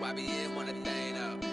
YBN want a thing up.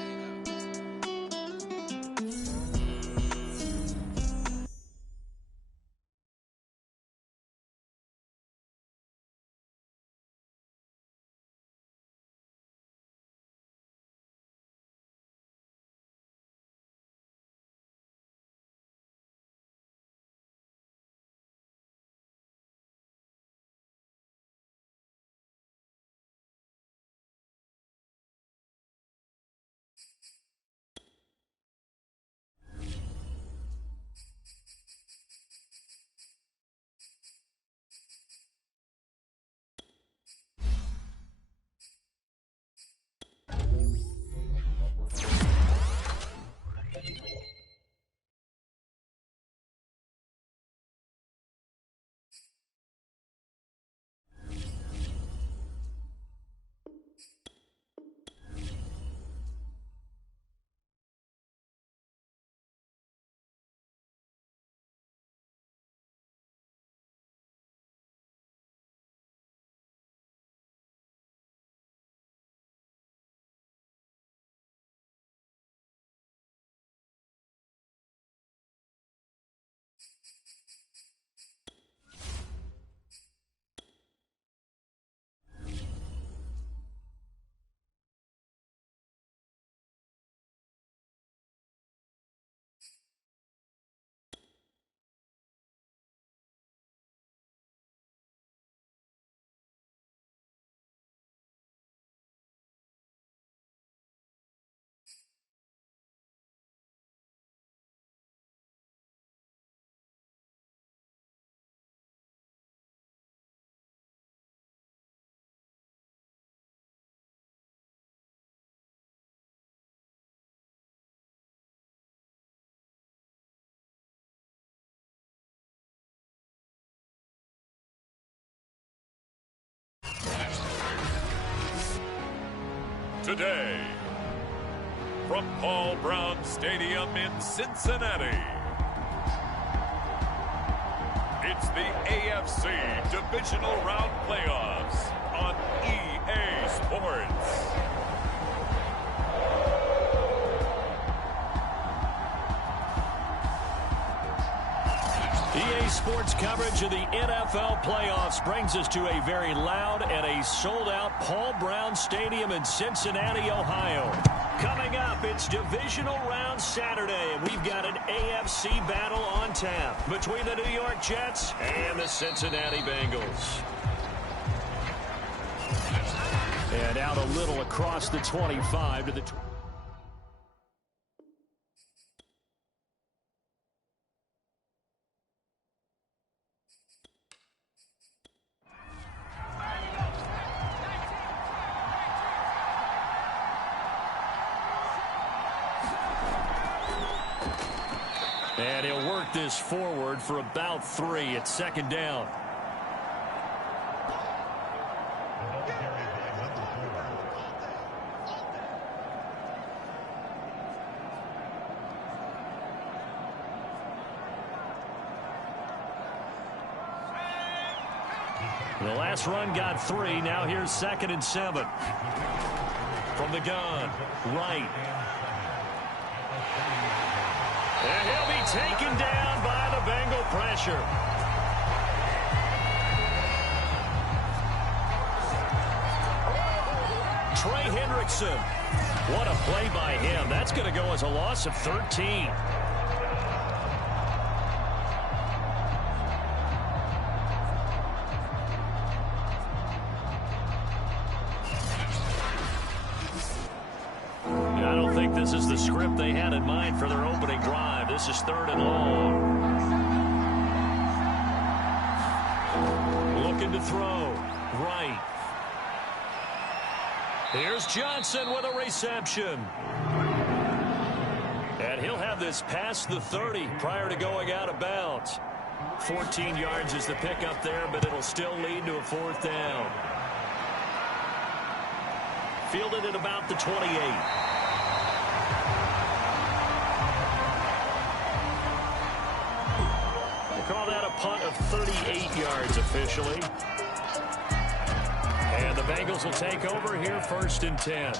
Today, from Paul Brown Stadium in Cincinnati, it's the AFC Divisional Round Playoffs on EA Sports. EA Sports coverage of the NFL playoffs brings us to a very loud and a sold-out Paul Brown Stadium in Cincinnati, Ohio. Coming up, it's Divisional Round Saturday, and we've got an AFC battle on tap between the New York Jets and the Cincinnati Bengals. And out a little across the 25 to the 20. And he'll work this forward for about 3. It's second down. The last run got 3. Now here's 2nd and 7. From the gun, right. And he'll be taken down by the Bengal pressure. Trey Hendrickson. What a play by him. That's going to go as a loss of 13. I don't think this is the script they had in mind for their opening drive. This is 3rd and long. Looking to throw. Right. Here's Johnson with a reception. And he'll have this past the 30 prior to going out of bounds. 14 yards is the pickup there, but it'll still lead to a 4th down. Fielded at about the 28. Call that a punt of 38 yards officially. And the Bengals will take over here, 1st and 10.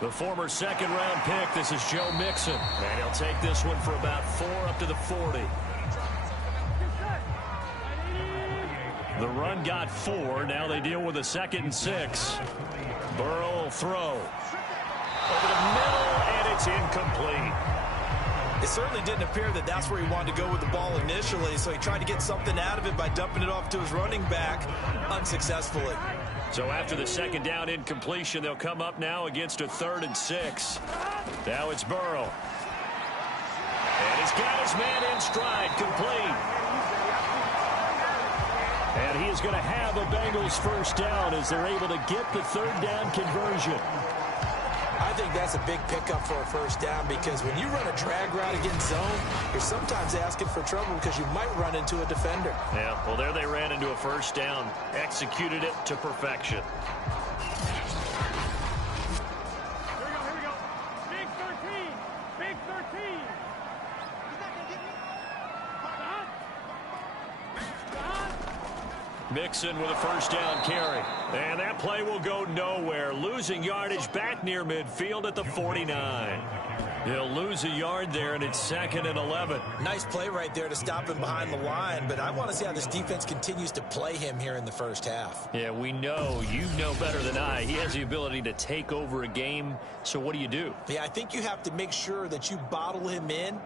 The former second-round pick, this is Joe Mixon. And he'll take this one for about 4 up to the 40. The run got 4. Now they deal with a 2nd and 6. Burrow will throw. Over the middle, and it's incomplete. It certainly didn't appear that that's where he wanted to go with the ball initially, so he tried to get something out of it by dumping it off to his running back unsuccessfully. So after the 2nd down incompletion, they'll come up now against a 3rd and 6. Now it's Burrow. And he's got his man in stride, complete. And he is going to have a Bengals 1st down as they're able to get the 3rd down conversion. I think that's a big pickup for a 1st down because when you run a drag route against zone, you're sometimes asking for trouble because you might run into a defender. Yeah, well, there they ran into a 1st down. Executed it to perfection. Here we go. Big 13. Big 13. Mixon with a 1st down carry. And that play will go nowhere. Losing yardage back near midfield at the 49. He'll lose a yard there, and it's 2nd and 11. Nice play right there to stop him behind the line, but I want to see how this defense continues to play him here in the 1st half. Yeah, we know. You know better than I. He has the ability to take over a game, so what do you do? Yeah, I think you have to make sure that you bottle him in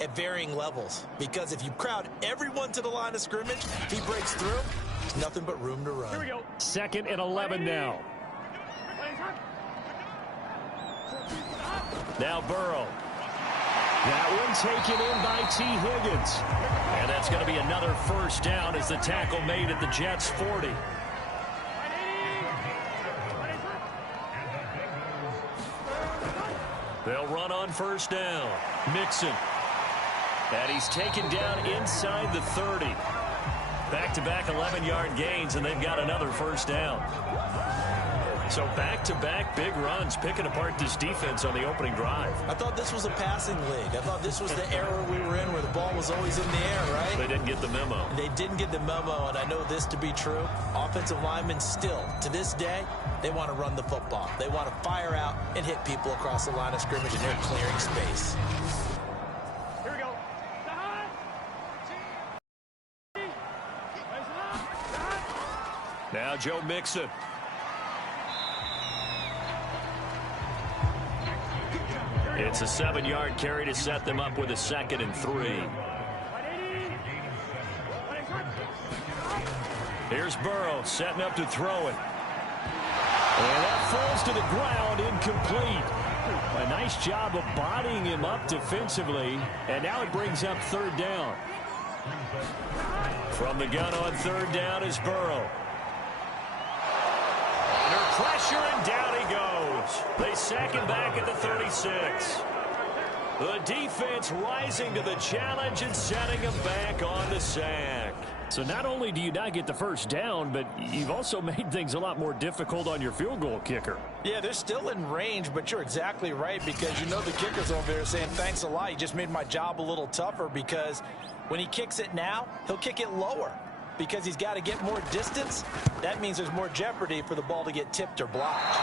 at varying levels, because if you crowd everyone to the line of scrimmage, if he breaks through, there's nothing but room to run. Here we go. 2nd and 11 now. Now Burrow. That one taken in by T. Higgins. And that's going to be another 1st down as the tackle made at the Jets' 40. They'll run on 1st down. Mixon. And he's taken down inside the 30. Back-to-back 11-yard gains, and they've got another 1st down. So back-to-back big runs, picking apart this defense on the opening drive. I thought this was a passing league. I thought this was the era we were in where the ball was always in the air, right? They didn't get the memo. They didn't get the memo, and I know this to be true. Offensive linemen still, to this day, they want to run the football. They want to fire out and hit people across the line of scrimmage, and they're clearing space. Here we go. Now Joe Mixon. It's a 7-yard carry to set them up with a 2nd and 3. Here's Burrow setting up to throw it. And that falls to the ground, incomplete. A nice job of bodying him up defensively. And now it brings up 3rd down. From the gun on 3rd down is Burrow. Under pressure, and down he goes. They sack him back at the 36. The defense rising to the challenge and setting him back on the sack. So not only do you not get the 1st down, but you've also made things a lot more difficult on your field goal kicker. Yeah, they're still in range, but you're exactly right, because you know the kicker's over there saying, thanks a lot. You just made my job a little tougher, because when he kicks it now, he'll kick it lower. Because he's got to get more distance, that means there's more jeopardy for the ball to get tipped or blocked.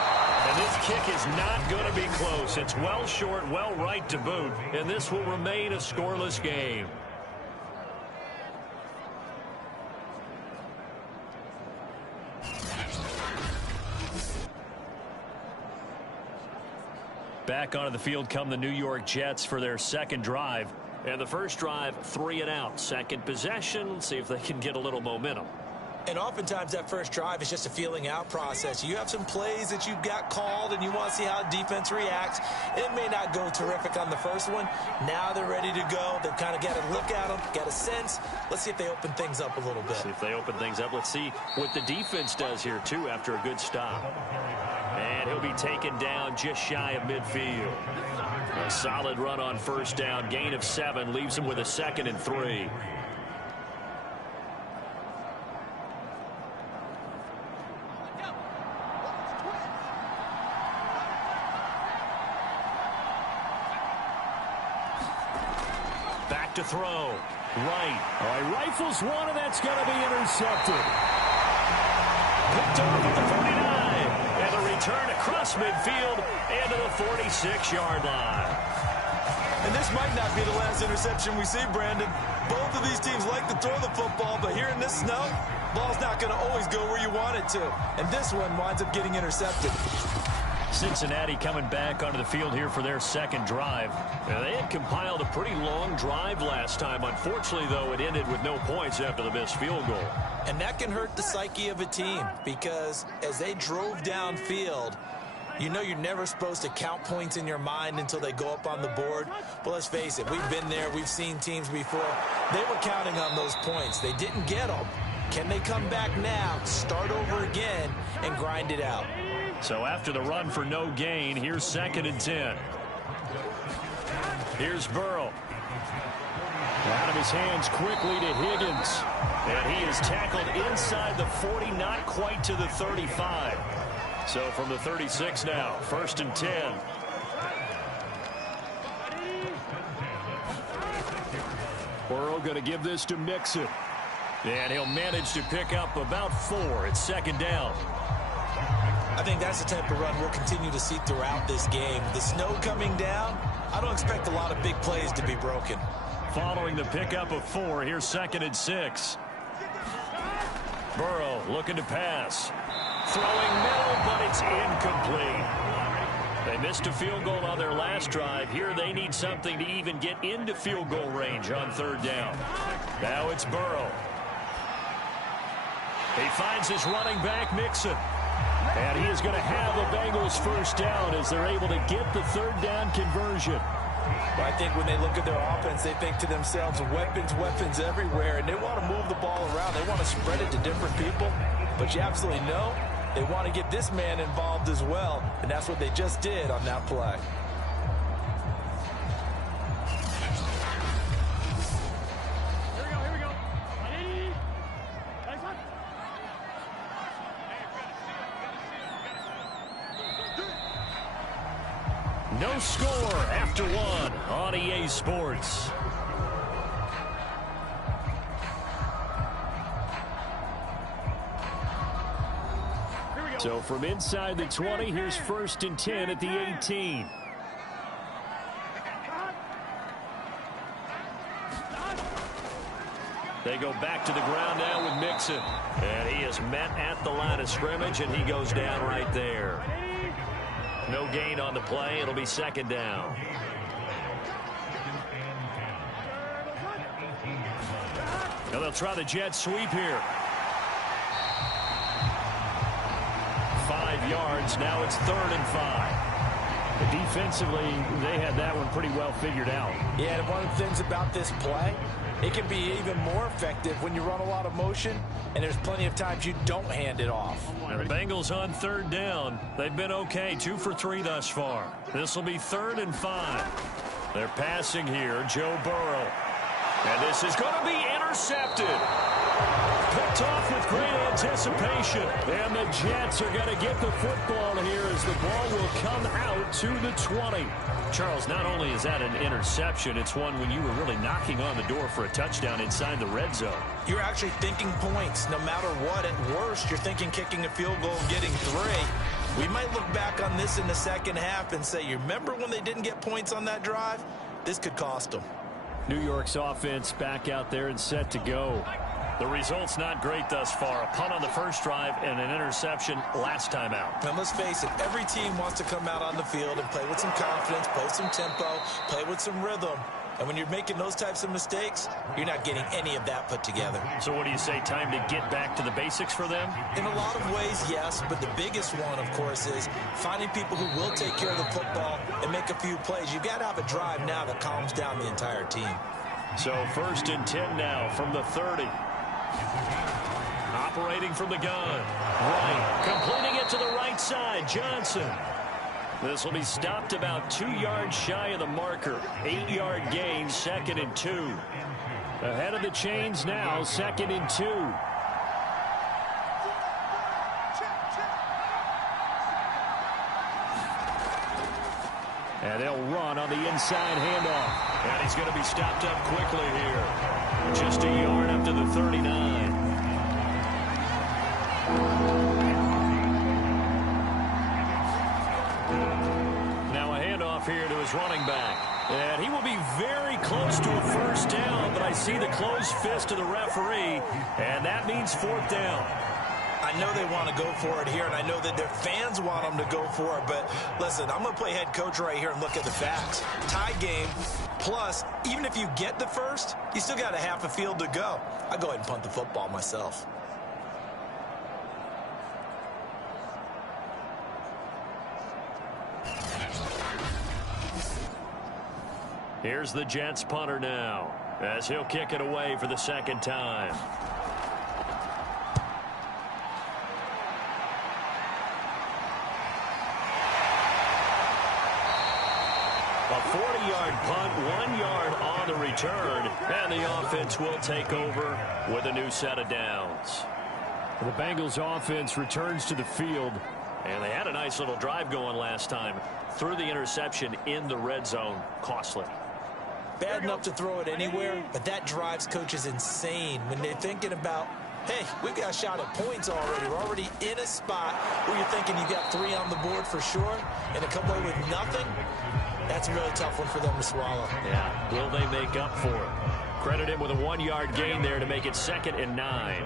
And this kick is not going to be close. It's well short, well right to boot, and this will remain a scoreless game. Back onto the field come the New York Jets for their 2nd drive. And the 1st drive, 3 and out. 2nd possession, see if they can get a little momentum. And oftentimes that 1st drive is just a feeling out process. You have some plays that you've got called and you want to see how defense reacts. It may not go terrific on the 1st one. Now they're ready to go. They've kind of got to look at them, got a sense. Let's see if they open things up a little bit. See if they open things up. Let's see what the defense does here, too, after a good stop. And he'll be taken down just shy of midfield. A solid run on 1st down. Gain of 7 leaves him with a 2nd and 3. Back to throw. Right. All right, rifles one, and that's going to be intercepted. Picked off at the 49. And the return across midfield into the 46-yard line. And this might not be the last interception we see, Brandon. Both of these teams like to throw the football, but here in this snow, ball's not going to always go where you want it to. And this one winds up getting intercepted. Cincinnati coming back onto the field here for their second drive. They had compiled a pretty long drive last time. Unfortunately, though, it ended with no points after the missed field goal. And that can hurt the psyche of a team because as they drove downfield, you know you're never supposed to count points in your mind until they go up on the board. But let's face it, we've been there. We've seen teams before. They were counting on those points. They didn't get them. Can they come back now, start over again, and grind it out? So after the run for no gain, here's 2nd and 10. Here's Burrow. Out of his hands quickly to Higgins. And he is tackled inside the 40, not quite to the 35. So from the 36 now, 1st and 10. Burrow going to give this to Mixon. And he'll manage to pick up about 4. It's 2nd down. I think that's the type of run we'll continue to see throughout this game. The snow coming down, I don't expect a lot of big plays to be broken. Following the pickup of 4, here's 2nd and 6. Burrow looking to pass. Throwing middle, but it's incomplete. They missed a field goal on their last drive. Here they need something to even get into field goal range on 3rd down. Now it's Burrow. He finds his running back, Mixon. And he is going to have the Bengals 1st down as they're able to get the 3rd down conversion. But I think when they look at their offense, they think to themselves, weapons everywhere, and they want to move the ball around. They want to spread it to different people. But you absolutely know they want to get this man involved as well, and that's what they just did on that play. Here we go. Nice one. No score after 1 on EA Sports. So from inside the 20, here's 1st and 10 at the 18. They go back to the ground now with Mixon. And he is met at the line of scrimmage, and he goes down right there. No gain on the play. It'll be 2nd down. Now they'll try the jet sweep here. 5 yards. Now it's 3rd and 5. But defensively, they had that one pretty well figured out. Yeah, and one of the things about this play, it can be even more effective when you run a lot of motion, and there's plenty of times you don't hand it off. And the Bengals on 3rd down. They've been okay, 2 for 3 thus far. This will be 3rd and 5. They're passing here, Joe Burrow. And this is going to be intercepted. Picked off with great anticipation. And the Jets are going to get the football here as the ball will come out to the 20. Charles, not only is that an interception, it's one when you were really knocking on the door for a touchdown inside the red zone. You're actually thinking points no matter what. At worst, you're thinking kicking a field goal and getting 3. We might look back on this in the second half and say, you remember when they didn't get points on that drive? This could cost them. New York's offense back out there and set to go. The result's not great thus far. A punt on the first drive and an interception last time out. And let's face it, every team wants to come out on the field and play with some confidence, play with some tempo, play with some rhythm. And when you're making those types of mistakes, you're not getting any of that put together. So what do you say, time to get back to the basics for them? In a lot of ways, yes, but the biggest one, of course, is finding people who will take care of the football and make a few plays. You've got to have a drive now that calms down the entire team. So 1st and 10 now from the 30. Operating from the gun. Right. Completing it to the right side. Johnson. This will be stopped about 2 yards shy of the marker. 8-yard gain, 2nd and 2. Ahead of the chains now, 2nd and 2. And they'll run on the inside handoff. And he's going to be stopped up quickly here. Just a yard up to the 39. Now a handoff here to his running back. And he will be very close to a first down, but I see the closed fist of the referee, and that means fourth down. I know they want to go for it here, and I know that their fans want them to go for it, but listen, I'm going to play head coach right here and look at the facts. Tie game, plus, even if you get the first, you still got a half a field to go. I'll go ahead and punt the football myself. Here's the Jets punter now, as he'll kick it away for the second time. A 40-yard punt, 1 yard on the return, and the offense will take over with a new set of downs. The Bengals offense returns to the field. And they had a nice little drive going last time. Threw the interception in the red zone. Costly. Bad enough to throw it anywhere, but that drives coaches insane when they're thinking about, hey, we've got a shot at points already. We're already in a spot where you're thinking you got 3 on the board for sure, and to come away with nothing, that's a really tough one for them to swallow. Yeah, will they make up for it? Credit him with a 1 yard gain there to make it 2nd and 9.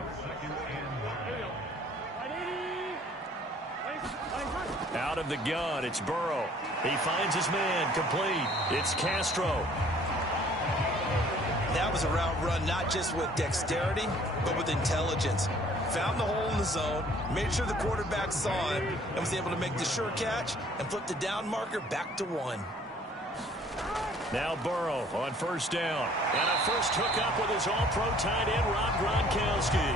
Out of the gun, it's Burrow. He finds his man, complete. It's Castro. That was a route run not just with dexterity, but with intelligence. Found the hole in the zone, made sure the quarterback saw it, and was able to make the sure catch and flip the down marker back to 1. Now Burrow on first down. And a first hookup with his all-pro tight end, Rob Gronkowski.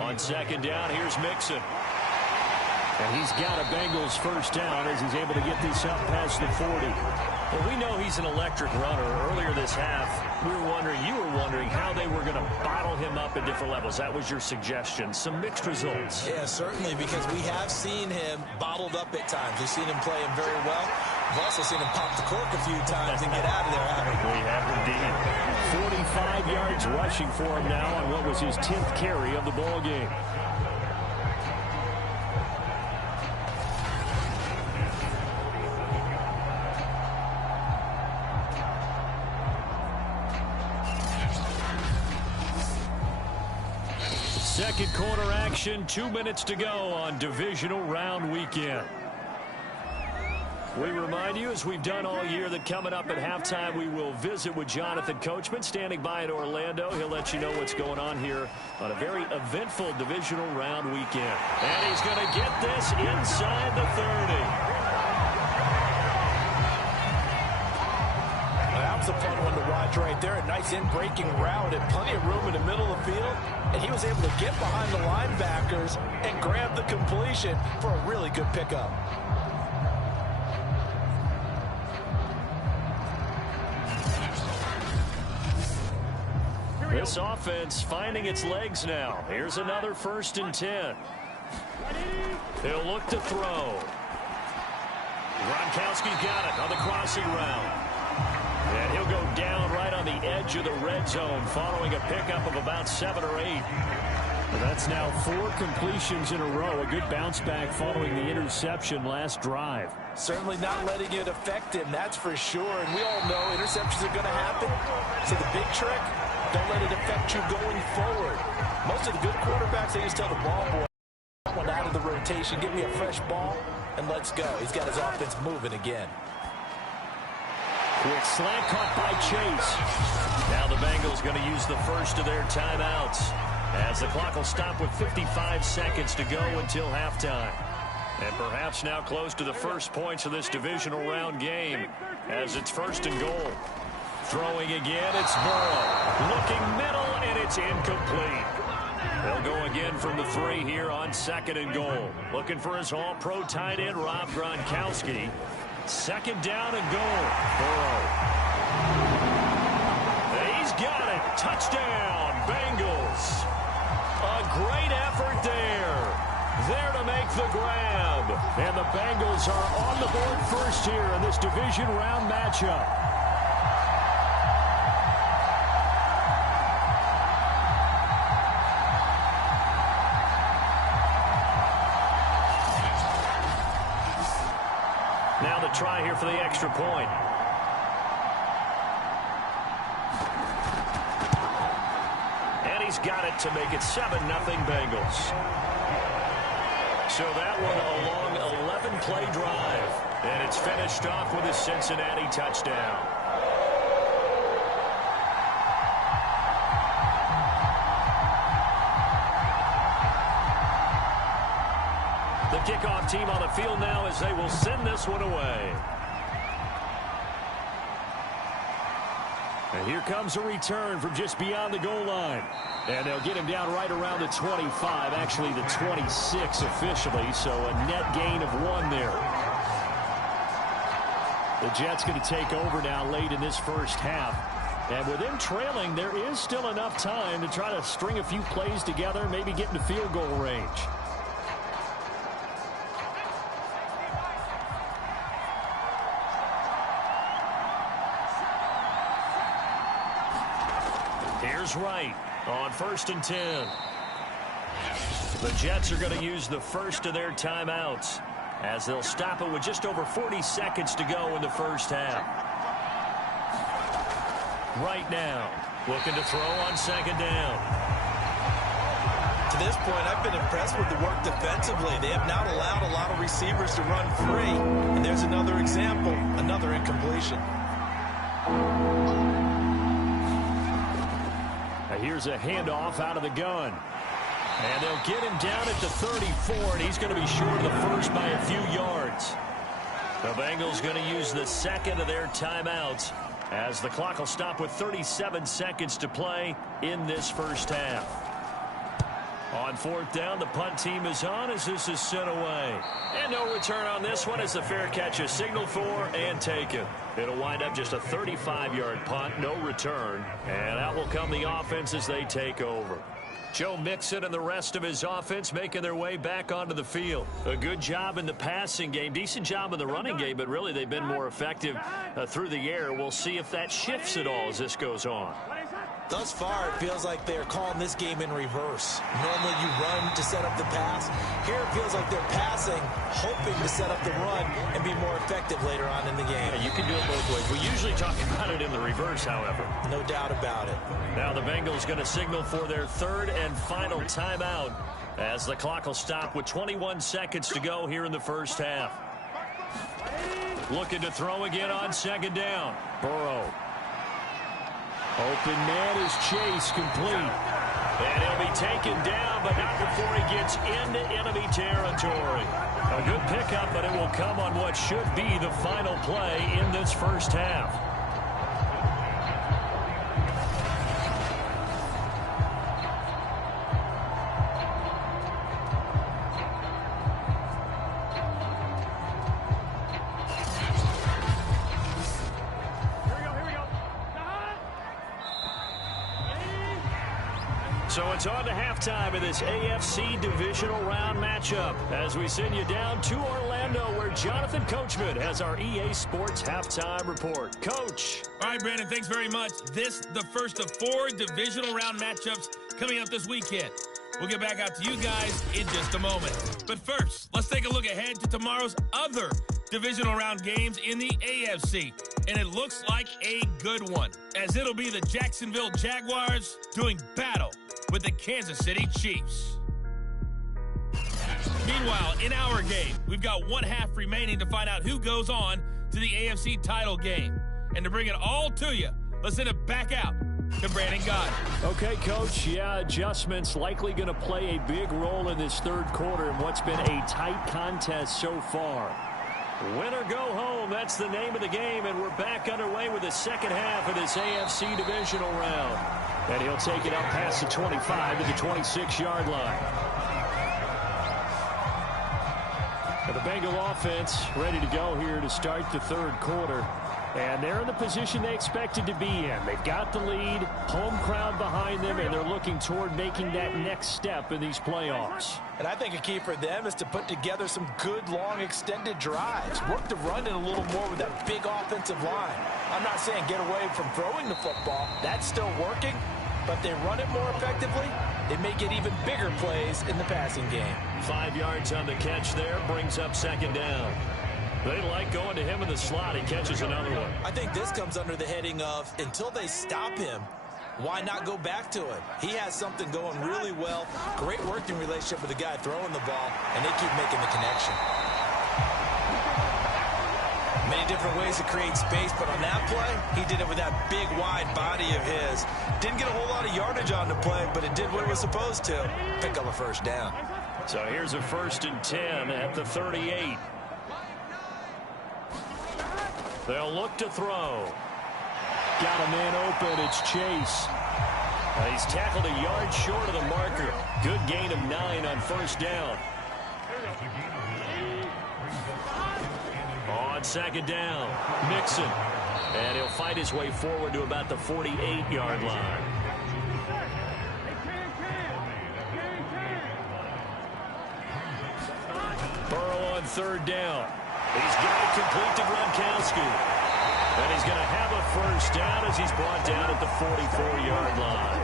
On second down, here's Mixon. And he's got a Bengals first down as he's able to get this up past the 40. Well, we know he's an electric runner. Earlier this half, you were wondering how they were going to bottle him up at different levels. That was your suggestion. Some mixed results. Yeah, certainly, because we have seen him bottled up at times. We've seen him play him very well. We've also seen him pop the cork a few times and get out of there, haven't we? We have indeed. 45 yards rushing for him now on what was his 10th carry of the ball game. Second quarter action, 2 minutes to go on divisional round weekend. We remind you, as we've done all year, that coming up at halftime, we will visit with Jonathan Coachman, standing by in Orlando. He'll let you know what's going on here on a very eventful divisional round weekend. And he's going to get this inside the 30. That was a fun one to watch right there. A nice in-breaking route and plenty of room in the middle of the field. And he was able to get behind the linebackers and grab the completion for a really good pickup. This offense finding its legs now. Here's another 1st and 10. He'll look to throw. Gronkowski's got it on the crossing route. And he'll go down right on the edge of the red zone following a pickup of about 7 or 8. That's now 4 completions in a row. A good bounce back following the interception last drive. Certainly not letting it affect him, that's for sure. And we all know interceptions are going to happen. So the big trick, don't let it affect you going forward. Most of the good quarterbacks, they just tell the ball boy, that one out of the rotation, give me a fresh ball, and let's go. He's got his offense moving again. Quick slant caught by Chase. Now the Bengals going to use the first of their timeouts, as the clock will stop with 55 seconds to go until halftime. And perhaps now close to the first points of this divisional round game, as it's 1st and goal. Throwing again, it's Burrow. Looking middle, and it's incomplete. They'll go again from the 3 here on 2nd and goal. Looking for his all-pro tight end, Rob Gronkowski. 2nd down and goal. Burrow. He's got it. Touchdown, Bengals. A great effort there. There to make the grab. And the Bengals are on the board first here in this division round matchup. Now the try here for the extra point. And he's got it to make it 7-0 Bengals. So that one a long 11-play drive. And it's finished off with a Cincinnati touchdown. The kickoff team on the field now as they will send this one away. And here comes a return from just beyond the goal line. And they'll get him down right around the 25, actually the 26 officially, so a net gain of 1 there. The Jets going to take over now late in this first half. And with them trailing, there is still enough time to try to string a few plays together, maybe get into field goal range. Here's Wright on 1st and 10. The Jets are going to use the first of their timeouts as they'll stop it with just over 40 seconds to go in the first half. Right now, looking to throw on 2nd down. To this point, I've been impressed with the work defensively. They have not allowed a lot of receivers to run free. And there's another example, another incompletion. Here's a handoff out of the gun. And they'll get him down at the 34, and he's going to be short of the first by a few yards. The Bengals going to use the second of their timeouts as the clock will stop with 37 seconds to play in this first half. On 4th down, the punt team is on as this is sent away. And no return on this one as the fair catch is signaled for and taken. It'll wind up just a 35-yard punt, no return. And out will come the offense as they take over. Joe Mixon and the rest of his offense making their way back onto the field. A good job in the passing game, decent job in the running game, but really they've been more effective through the air. We'll see if that shifts at all as this goes on. Thus far, it feels like they're calling this game in reverse. Normally you run to set up the pass. Here it feels like they're passing, hoping to set up the run and be more effective later on in the game. Yeah, you can do it both ways. We usually talk about it in the reverse, however. No doubt about it. Now the Bengals going to signal for their 3rd and final timeout as the clock will stop with 21 seconds to go here in the first half. Looking to throw again on 2nd down. Burrow. Open man is Chase, complete. And he'll be taken down, but not before he gets into enemy territory. A good pickup, but it will come on what should be the final play in this first half. So it's on to halftime of this AFC divisional round matchup as we send you down to Orlando where Jonathan Coachman has our EA Sports halftime report. Coach. All right, Brandon, thanks very much. This, the first of 4 divisional round matchups coming up this weekend. We'll get back out to you guys in just a moment. But first, let's take a look ahead to tomorrow's other divisional round games in the AFC. And it looks like a good one, as it'll be the Jacksonville Jaguars doing battle with the Kansas City Chiefs. Meanwhile, in our game, we've got 1 half remaining to find out who goes on to the AFC title game. And to bring it all to you, let's send it back out to Brandon Gott. Okay, Coach. Yeah, adjustments likely going to play a big role in this 3rd quarter in what's been a tight contest so far. Win or go home, that's the name of the game, and we're back underway with the second half of this AFC divisional round. And he'll take it up past the 25 to the 26-yard line. And the Bengal offense ready to go here to start the 3rd quarter. And they're in the position they expected to be in. They've got the lead, home crowd behind them, and they're looking toward making that next step in these playoffs. And I think a key for them is to put together some good, long, extended drives. Work the run in a little more with that big offensive line. I'm not saying get away from throwing the football. That's still working. But if they run it more effectively, they may get even bigger plays in the passing game. 5 yards on the catch there, brings up second down. They like going to him in the slot. He catches another one. I think this comes under the heading of, until they stop him, why not go back to him? He has something going really well. Great working relationship with the guy throwing the ball, and they keep making the connection. Many different ways to create space, but on that play, he did it with that big, wide body of his. Didn't get a whole lot of yardage on the play, but it did what it was supposed to. Pick up a first down. So here's a 1st and 10 at the 38. They'll look to throw. Got a man open. It's Chase. He's tackled a yard short of the marker. Good gain of 9 on first down. On second down, Mixon. And he'll fight his way forward to about the 48-yard line. Burrow on third down. He's got it complete to Gronkowski. And he's going to have a first down as he's brought down at the 44-yard line.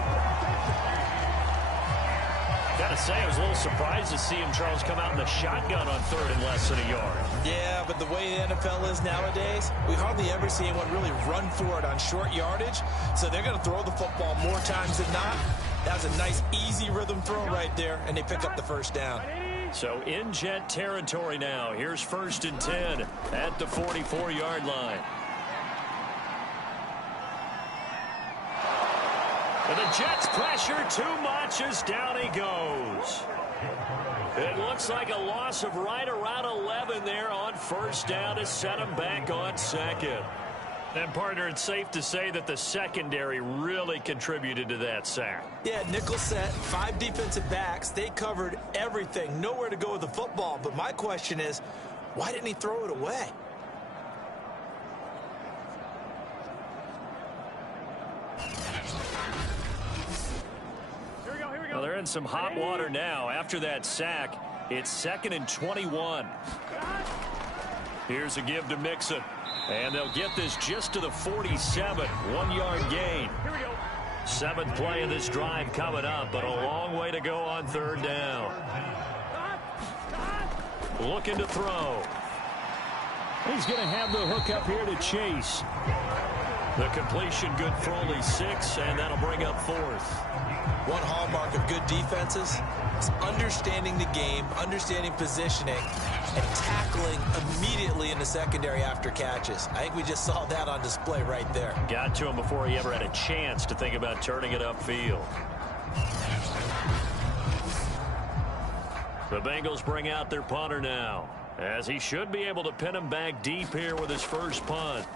Got to say, I was a little surprised to see him, Charles, come out in the shotgun on third and less than a yard. Yeah, but the way the NFL is nowadays, we hardly ever see anyone really run for it on short yardage. So they're going to throw the football more times than not. That was a nice, easy rhythm throw right there, and they pick up the first down. So in Jet territory now. Here's 1st and 10 at the 44-yard line. And the Jets pressure too much as down he goes. It looks like a loss of right around 11 there on first down to set him back on second. And, partner, it's safe to say that the secondary really contributed to that sack. Yeah, nickel set, 5 defensive backs. They covered everything. Nowhere to go with the football. But my question is, why didn't he throw it away? Well, they're in some hot water now. After that sack, it's 2nd and 21. Here's a give to Mixon. And they'll get this just to the 47. 1-yard gain. 7th play of this drive coming up, but a long way to go on third down. Looking to throw. He's going to have the hook up here to Chase. The completion good for only 6, and that'll bring up 4th. One hallmark of good defenses is understanding the game, understanding positioning, and tackling immediately in the secondary after catches. I think we just saw that on display right there. Got to him before he ever had a chance to think about turning it upfield. The Bengals bring out their punter now, as he should be able to pin him back deep here with his first punt.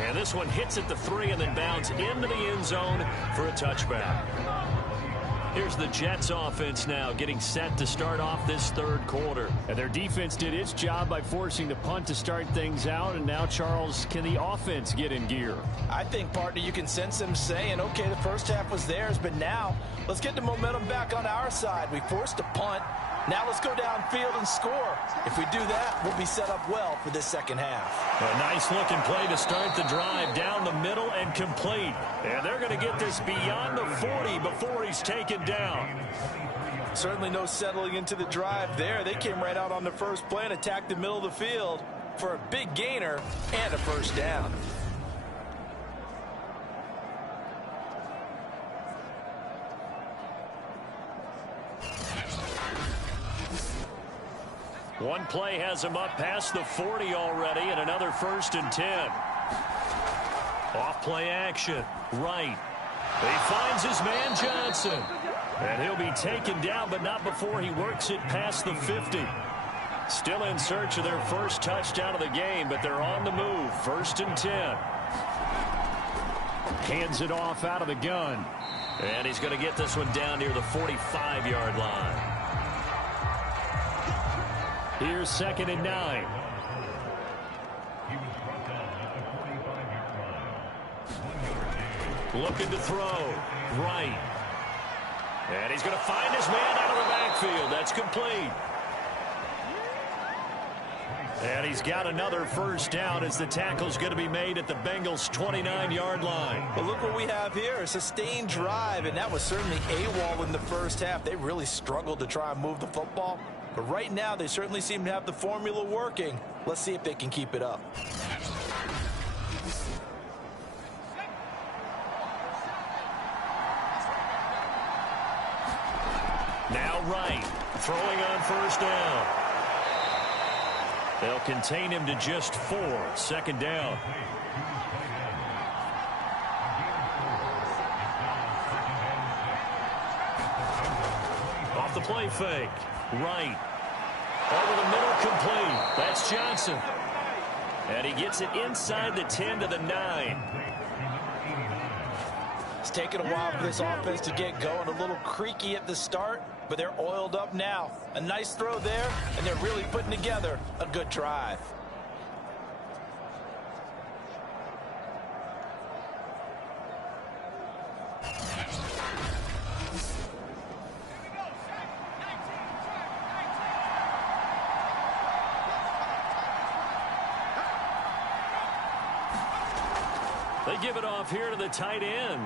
And this one hits at the 3 and then bounds into the end zone for a touchback. Here's the Jets offense now getting set to start off this third quarter. And their defense did its job by forcing the punt to start things out. And now, Charles, can the offense get in gear? I think, partner, you can sense them saying, okay, the first half was theirs, but now let's get the momentum back on our side. We forced a punt. Now let's go downfield and score. If we do that, we'll be set up well for this second half. A nice-looking play to start the drive down the middle and complete. And they're going to get this beyond the 40 before he's taken down. Certainly no settling into the drive there. They came right out on the first play and attacked the middle of the field for a big gainer and a first down. One play has him up past the 40 already, and another 1st and 10. Off play action, right. He finds his man Johnson. And he'll be taken down, but not before he works it past the 50. Still in search of their first touchdown of the game, but they're on the move. 1st and 10. Hands it off out of the gun. And he's going to get this one down near the 45-yard line. Here's 2nd and 9. Looking to throw. Right. And he's going to find his man out of the backfield. That's complete. And he's got another first down as the tackle's going to be made at the Bengals' 29-yard line. Well, look what we have here. A sustained drive, and that was certainly AWOL in the first half. They really struggled to try and move the football. But right now, they certainly seem to have the formula working. Let's see if they can keep it up. Now Wright, throwing on first down. They'll contain him to just 4. 2nd down. Off the play fake. Wright. Over the middle, complete. That's Johnson. And he gets it inside the 10 to the 9. It's taken a while for this offense to get going. A little creaky at the start, but they're oiled up now. A nice throw there, and they're really putting together a good drive. They give it off here to the tight end.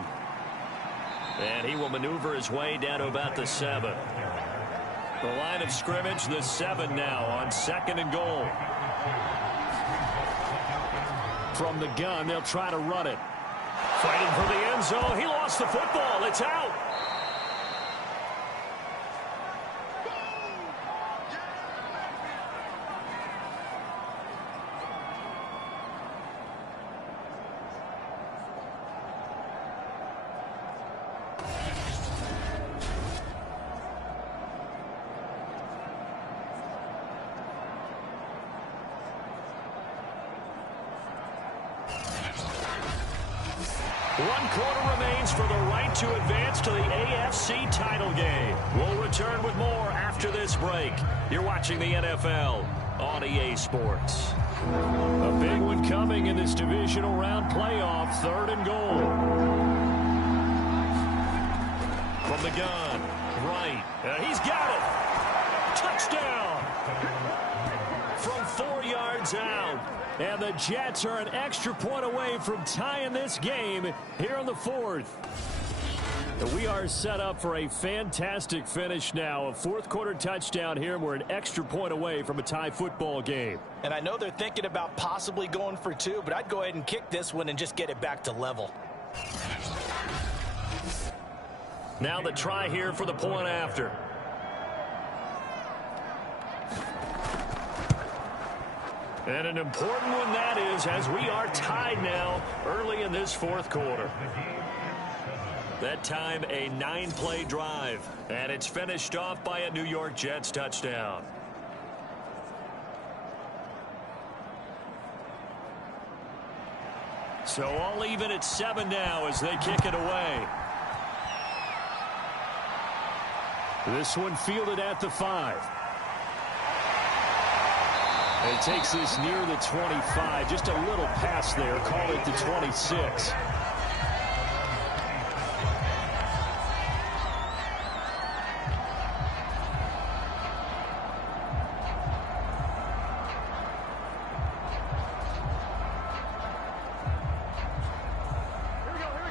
And he will maneuver his way down to about the 7. The line of scrimmage, the 7 now on 2nd and goal. From the gun, they'll try to run it. Fighting for the end zone. He lost the football. It's out. One quarter remains for the right to advance to the AFC title game. We'll return with more after this break. You're watching the NFL on EA Sports. A big one coming in this divisional round playoff. 3rd and goal. From the gun. Right. He's got it. Touchdown. From 4 yards out. And the Jets are an extra point away from tying this game here in the 4th. We are set up for a fantastic finish now. A 4th quarter touchdown here. We're an extra point away from a tie football game. And I know they're thinking about possibly going for 2, but I'd go ahead and kick this one and just get it back to level. Now the try here for the point after. And an important one that is, as we are tied now early in this 4th quarter. That time a 9-play drive, and it's finished off by a New York Jets touchdown. So all even at 7 now as they kick it away. This one fielded at the 5. It takes this near the 25. Just a little pass there. Call it the 26.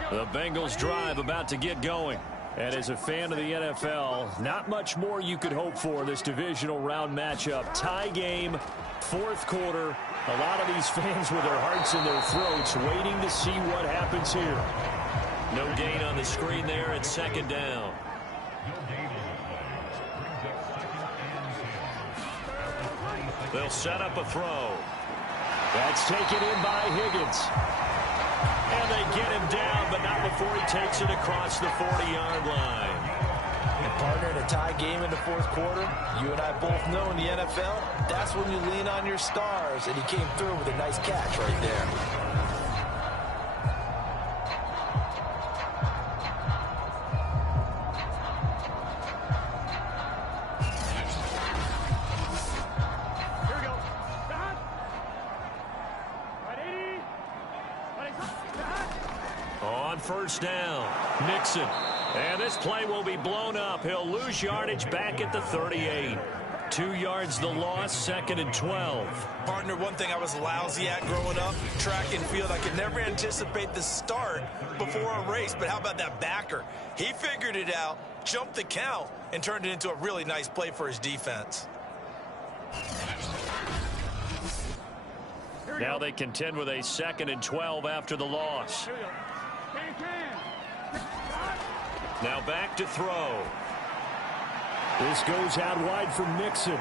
The Bengals drive about to get going. And as a fan of the NFL, not much more you could hope for this divisional round matchup. Tie game, 4th quarter. A lot of these fans with their hearts in their throats waiting to see what happens here. No gain on the screen there at 2nd down. They'll set up a throw. That's taken in by Higgins. And they get him down, but not before he takes it across the 40-yard line. And partner, in a tie game in the 4th quarter, you and I both know in the NFL, that's when you lean on your stars, and he came through with a nice catch right there. first down. Nixon. And this play will be blown up. He'll lose yardage back at the 38. 2 yards the loss, 2nd and 12. Partner, one thing I was lousy at growing up, track and field. I could never anticipate the start before a race, but how about that backer? He figured it out, jumped the count, and turned it into a really nice play for his defense. Now they contend with a 2nd and 12 after the loss. Now back to throw. This goes out wide from Nixon.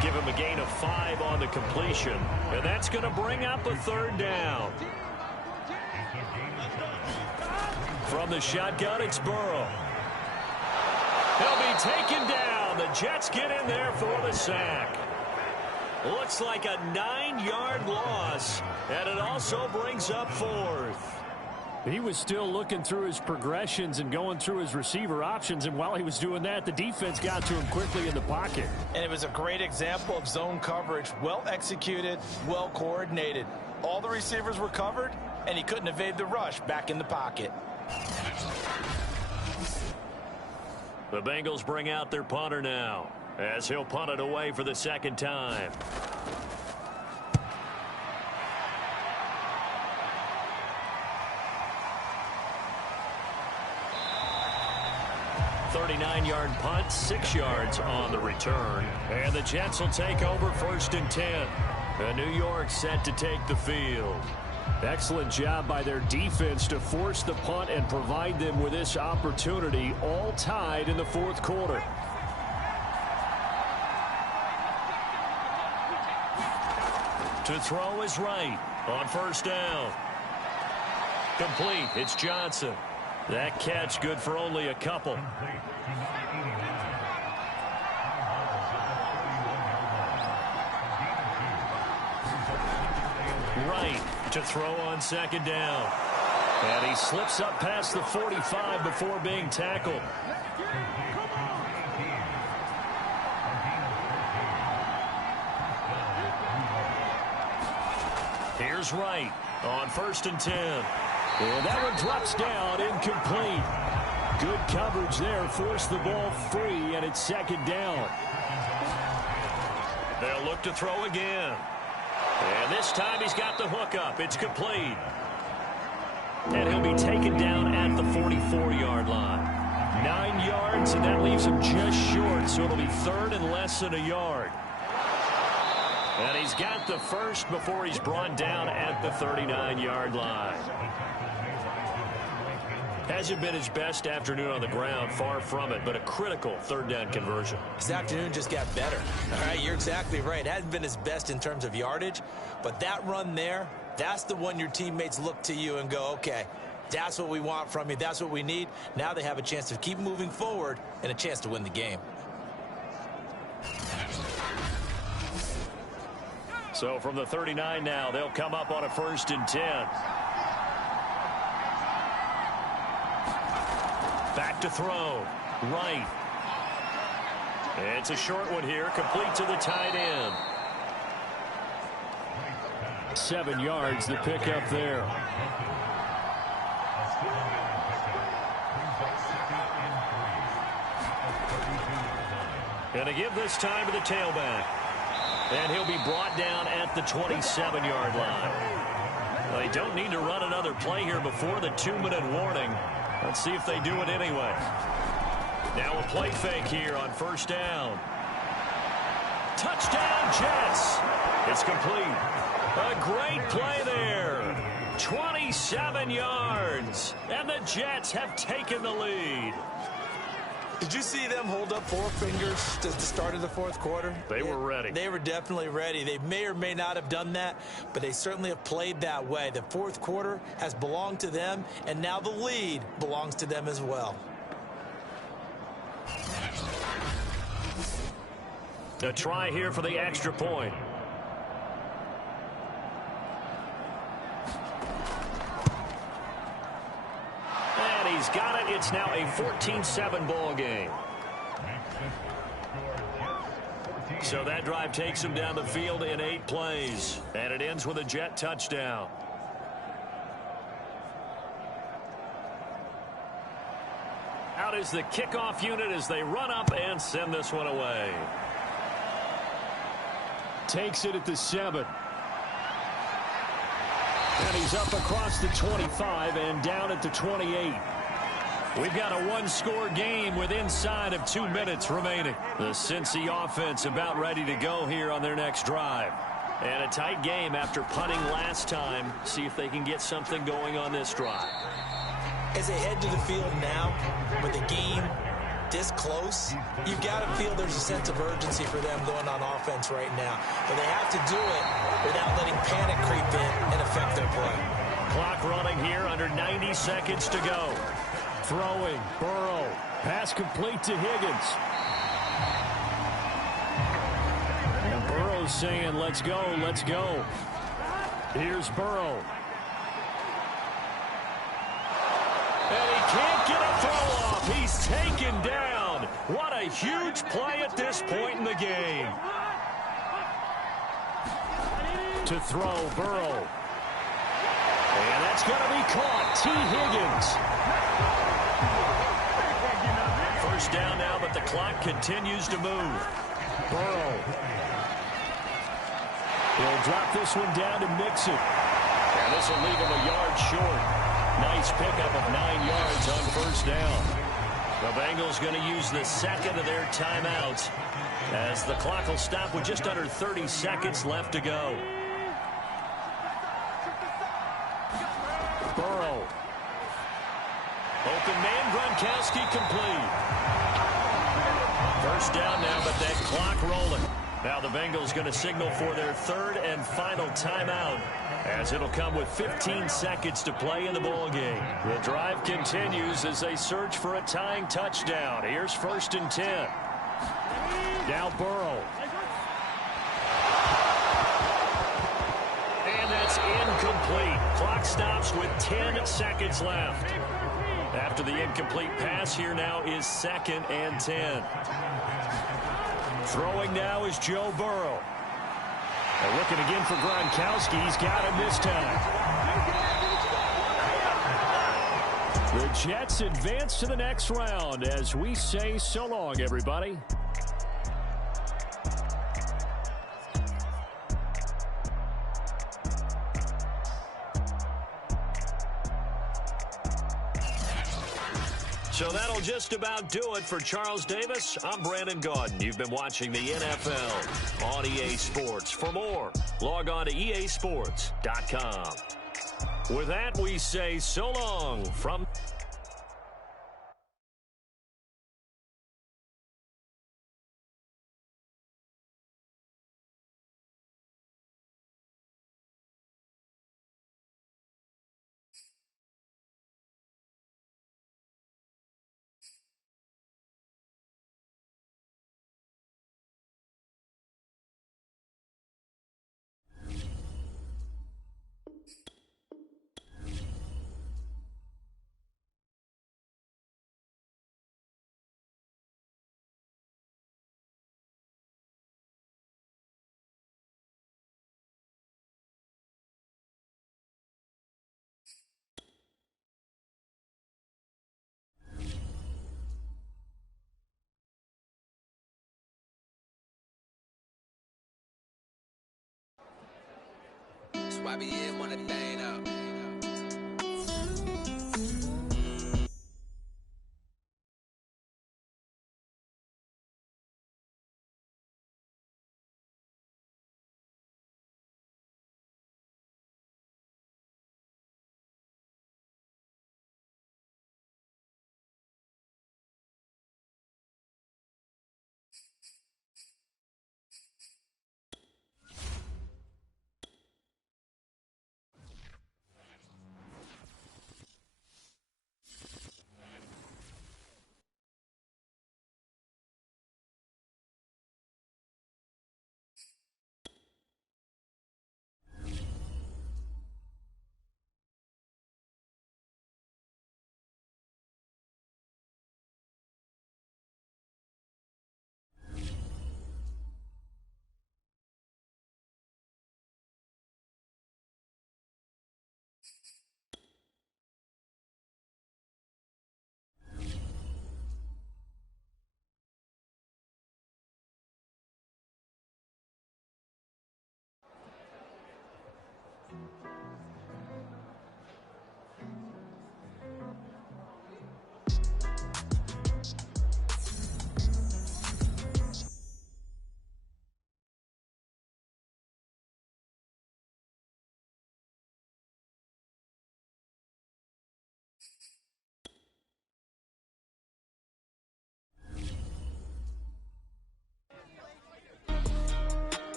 Give him a gain of 5 on the completion. And that's going to bring up a 3rd down. From the shotgun, it's Burrow. He'll be taken down. The Jets get in there for the sack. Looks like a 9-yard loss. And it also brings up 4th. He was still looking through his progressions and going through his receiver options, and while he was doing that, the defense got to him quickly in the pocket. And it was a great example of zone coverage. Well executed, well coordinated. All the receivers were covered, and he couldn't evade the rush back in the pocket. The Bengals bring out their punter now, as he'll punt it away for the 2nd time. 39-yard punt, 6 yards on the return. And the Jets will take over 1st and 10. And New York set to take the field. Excellent job by their defense to force the punt and provide them with this opportunity, all tied in the 4th quarter. To throw is right on 1st down. Complete. It's Johnson. That catch good for only a couple. Right to throw on 2nd down. And he slips up past the 45 before being tackled. Here's Wright on 1st and 10. And that one drops down, incomplete. Good coverage there, forced the ball free, and it's 2nd down. They'll look to throw again. And this time he's got the hook up. It's complete. And he'll be taken down at the 44-yard line. 9 yards, and that leaves him just short, so it'll be 3rd and less than a yard. And he's got the first before he's brought down at the 39-yard line. Hasn't been his best afternoon on the ground, far from it, but a critical 3rd down conversion. His afternoon just got better. All right, you're exactly right. Hasn't been his best in terms of yardage, but that run there, that's the one your teammates look to you and go, okay, that's what we want from you. That's what we need. Now they have a chance to keep moving forward and a chance to win the game. So from the 39 now, they'll come up on a 1st and 10. Back to throw. Right. It's a short one here, complete to the tight end. 7 yards, the pickup there. Gonna give this time to the tailback. And he'll be brought down at the 27-yard line. They don't need to run another play here before the 2-minute warning. Let's see if they do it anyway. Now a play fake here on 1st down. Touchdown, Jets. It's complete. A great play there. 27 yards. And the Jets have taken the lead. Did you see them hold up 4 fingers at the start of the 4th quarter? They were ready. They were definitely ready. They may or may not have done that, but they certainly have played that way. The 4th quarter has belonged to them, and now the lead belongs to them as well. A try here for the extra point. And he's got it. It's now a 14-7 ball game. So that drive takes him down the field in 8 plays. And it ends with a Jet touchdown. out is the kickoff unit as they run up and send this one away. Takes it at the 7. And he's up across the 25 and down at the 28. We've got a one-score game with inside of 2 minutes remaining. The Cincy offense about ready to go here on their next drive. And a tight game after punting last time. See if they can get something going on this drive. As they head to the field now, with the game this close, you've got to feel there's a sense of urgency for them going on offense right now. But they have to do it without letting panic creep in and affect their play. Clock running here, under 90 seconds to go. Throwing, Burrow. Pass complete to Higgins. And Burrow's saying, let's go, let's go. Here's Burrow. And he can't get a throw off. He's taken down. What a huge play at this point in the game. To throw, Burrow. And that's going to be caught. T. Higgins. First down now, but the clock continues to move. Burrow. He'll drop this one down to Mixon. And this will leave him a yard short. Nice pickup of 9 yards on first down. The Bengals going to use the second of their timeouts as the clock will stop with just under 30 seconds left to go. Burrow. Open man, Gronkowski complete. First down now, but that clock rolling. Now the Bengals going to signal for their third and final timeout, as it'll come with 15 seconds to play in the ball game. The drive continues as they search for a tying touchdown. Here's 1st and 10. Now Burrow. And that's incomplete. Clock stops with 10 seconds left. After the incomplete pass, here now is 2nd and 10. Throwing now is Joe Burrow. They're looking again for Gronkowski. He's got him this time. The Jets advance to the next round as we say so long, everybody. So that'll just about do it for Charles Davis. I'm Brandon Gaudin. You've been watching the NFL on EA Sports. For more, log on to easports.com. With that, we say so long from... YBN want a thing up.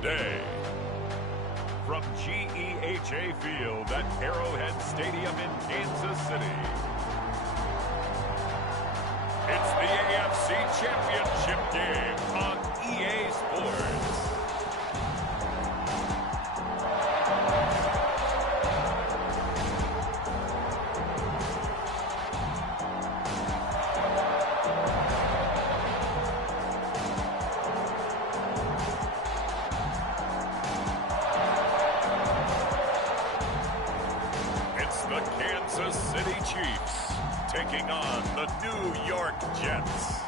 today. From GEHA Field at Arrowhead Stadium in Kansas City, it's the AFC Championship game on EA Sports. Taking on the New York Jets.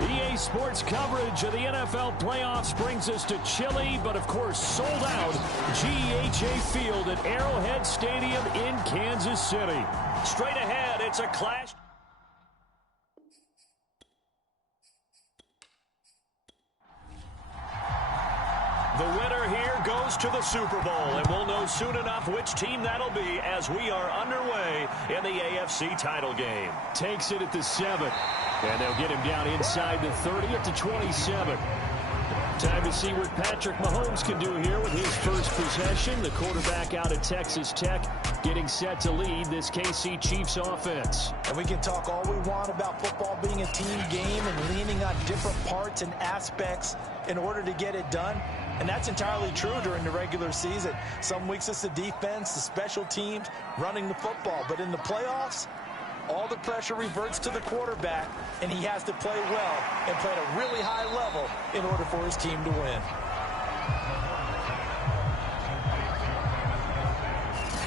EA Sports coverage of the NFL playoffs brings us to chilly, but of course sold out GEHA Field at Arrowhead Stadium in Kansas City. Straight ahead, it's a clash. The winner here goes to the Super Bowl, and we'll know soon enough which team that'll be as we are underway in the AFC title game. Takes it at the 7, and they'll get him down inside the 30 at the 27. Time to see what Patrick Mahomes can do here with his first possession. The quarterback out of Texas Tech getting set to lead this KC Chiefs offense. And we can talk all we want about football being a team game and leaning on different parts and aspects in order to get it done. And that's entirely true during the regular season. Some weeks it's the defense, the special teams, running the football. But in the playoffs, all the pressure reverts to the quarterback, and he has to play well and play at a really high level in order for his team to win.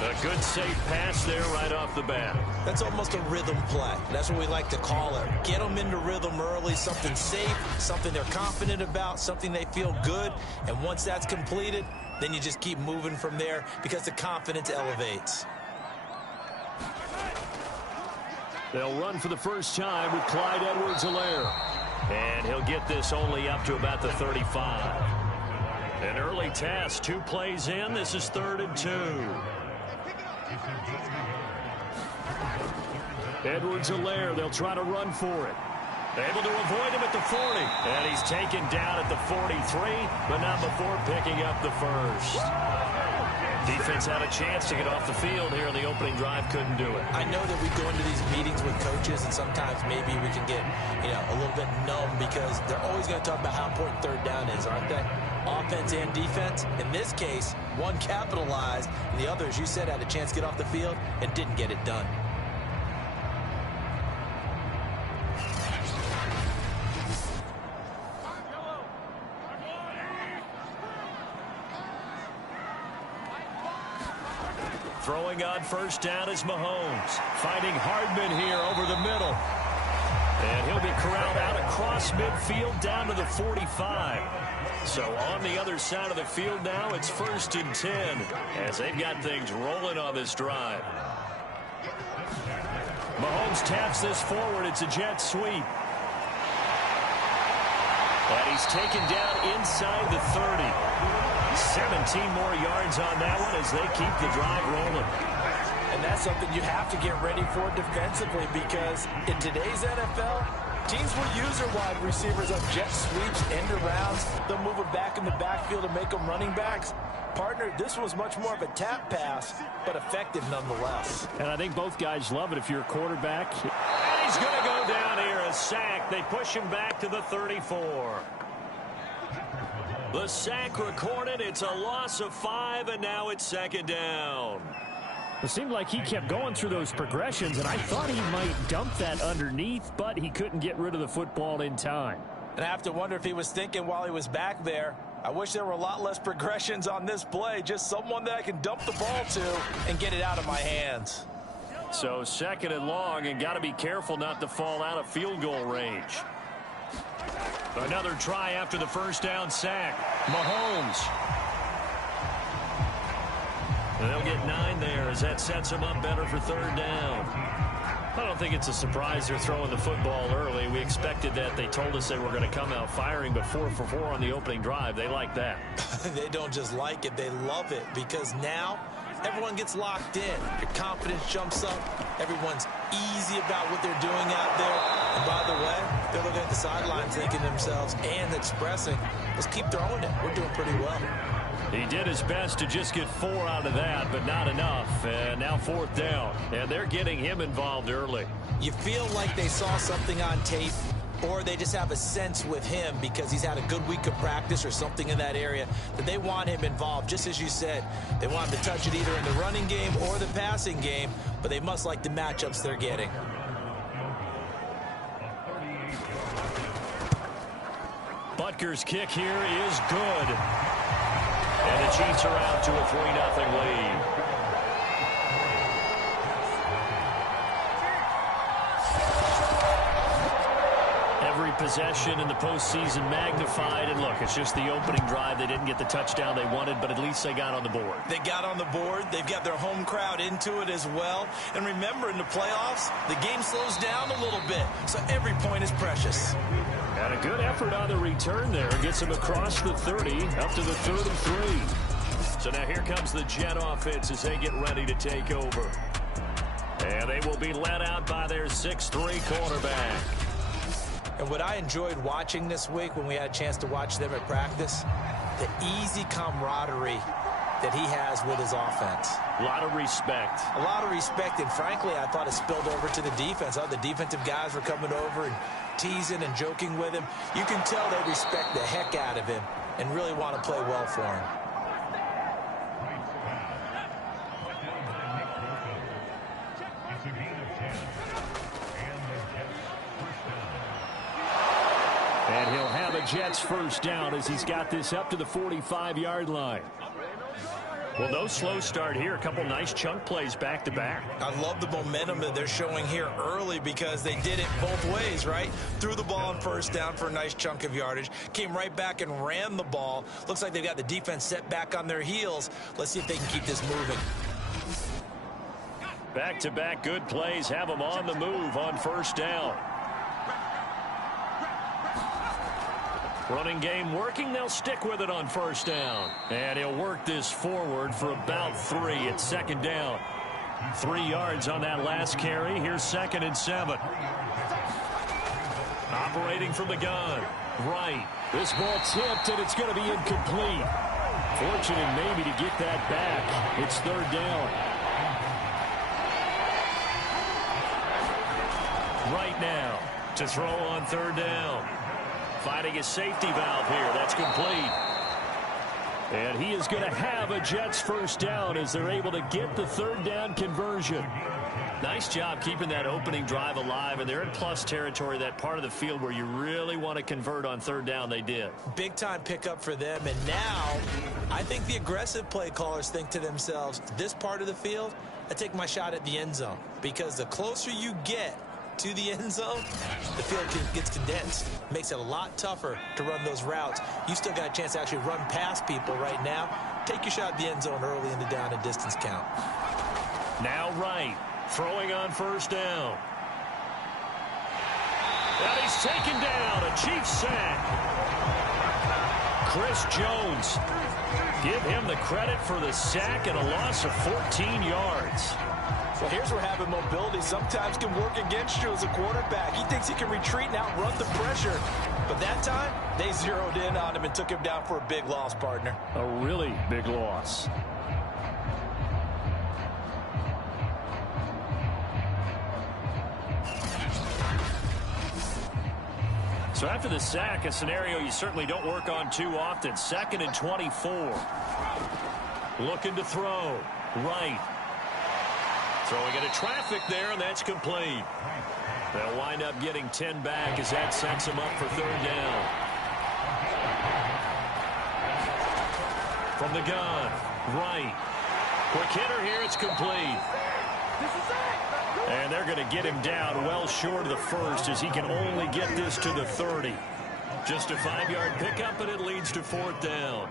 A good safe pass there right off the bat. That's almost a rhythm play. That's what we like to call it. Get them into rhythm early, something safe, something they're confident about, something they feel good. And once that's completed, then you just keep moving from there because the confidence elevates. They'll run for the first time with Clyde Edwards-Helaire. And he'll get this only up to about the 35. An early test, 2 plays in. This is 3rd and 2. Edwards-Helaire, they'll try to run for it. Able to avoid him at the 40. And he's taken down at the 43, but not before picking up the first. Defense had a chance to get off the field here in the opening drive, couldn't do it. I know that we go into these meetings with coaches, and sometimes maybe we can get, a little bit numb because they're always going to talk about how important 3rd down is, aren't they? Offense and defense. In this case, one capitalized, and the other, as you said, had a chance to get off the field and didn't get it done. Throwing on first down is Mahomes. Finding Hardman here over the middle. And he'll be corralled out across midfield down to the 45. So on the other side of the field now, it's 1st and 10 as they've got things rolling on this drive. Mahomes taps this forward. It's a jet sweep. And he's taken down inside the 30. 17 more yards on that one as they keep the drive rolling. And that's something you have to get ready for defensively because in today's NFL, teams will use their wide receivers on jet sweeps, end arounds. They'll move it back in the backfield and make them running backs. Partner, this was much more of a tap pass, but effective nonetheless. And I think both guys love it if you're a quarterback. And he's going to go down here, a sack. They push him back to the 34. The sack recorded. It's a loss of 5, and now it's 2nd down. It seemed like he kept going through those progressions, and I thought he might dump that underneath, but he couldn't get rid of the football in time. And I have to wonder if he was thinking while he was back there, I wish there were a lot less progressions on this play, just someone that I can dump the ball to and get it out of my hands. So 2nd and long, and got to be careful not to fall out of field goal range. Another try after the first down sack. Mahomes. They'll get 9 there as that sets them up better for 3rd down. I don't think it's a surprise they're throwing the football early. We expected that. They told us they were going to come out firing, but 4 for 4 on the opening drive. They like that. They don't just like it, they love it because now everyone gets locked in. Your confidence jumps up. Everyone's easy about what they're doing out there. And by the way, they're looking at the sidelines thinking to themselves and expressing, let's keep throwing it. We're doing pretty well. He did his best to just get 4 out of that, but not enough. And now 4th down. And they're getting him involved early. You feel like they saw something on tape, or they just have a sense with him because he's had a good week of practice or something in that area that they want him involved. Just as you said, they want him to touch it either in the running game or the passing game, but they must like the matchups they're getting. Butker's kick here is good. And the Chiefs are out to a 3-0 lead. Every possession in the postseason magnified. And look, it's just the opening drive. They didn't get the touchdown they wanted, but at least they got on the board. They got on the board. They've got their home crowd into it as well. And remember, in the playoffs, the game slows down a little bit. So every point is precious. And a good effort on the return there. Gets him across the 30, up to the 33. So now here comes the Jet offense as they get ready to take over. And they will be led out by their 6'3" quarterback. And what I enjoyed watching this week when we had a chance to watch them at practice, the easy camaraderie that he has with his offense. A lot of respect. A lot of respect, and frankly, I thought it spilled over to the defense. All the defensive guys were coming over and teasing and joking with him. You can tell they respect the heck out of him and really want to play well for him. And he'll have a Jets first down as he's got this up to the 45-yard line. Well, no slow start here. A couple nice chunk plays back-to-back. I love the momentum that they're showing here early because they did it both ways, right? Threw the ball on first down for a nice chunk of yardage. Came right back and ran the ball. Looks like they've got the defense set back on their heels. Let's see if they can keep this moving. Back-to-back good plays have them on the move on first down. Running game working. They'll stick with it on first down. And he'll work this forward for about 3 at second down. 3 yards on that last carry. Here's 2nd and 7. Operating from the gun. Right. This ball tipped, and it's going to be incomplete. Fortunate maybe to get that back. It's 3rd down. Right now to throw on 3rd down. Finding a safety valve here. That's complete. And he is going to have a Jets first down as they're able to get the 3rd down conversion. Nice job keeping that opening drive alive, and they're in plus territory, that part of the field where you really want to convert on 3rd down. They did. Big time pickup for them, and now I think the aggressive play callers think to themselves, this part of the field, I take my shot at the end zone, because the closer you get to the end zone, the field gets condensed. Makes it a lot tougher to run those routes. You still got a chance to actually run past people right now. Take your shot at the end zone early in the down and distance count. Now Wright throwing on first down. And he's taken down. A Chiefs sack. Chris Jones. Give him the credit for the sack and a loss of 14 yards. Well, here's where having mobility sometimes can work against you as a quarterback. He thinks he can retreat and outrun the pressure. But that time, they zeroed in on him and took him down for a big loss, partner. A really big loss. So after the sack, a scenario you certainly don't work on too often. 2nd and 24. Looking to throw. Right. Throwing into traffic there, and that's complete. They'll wind up getting 10 back as that sets them up for 3rd down. From the gun, Right. Quick hitter here, it's complete. And they're going to get him down well short of the first as he can only get this to the 30. Just a 5-yard pickup, and it leads to 4th down.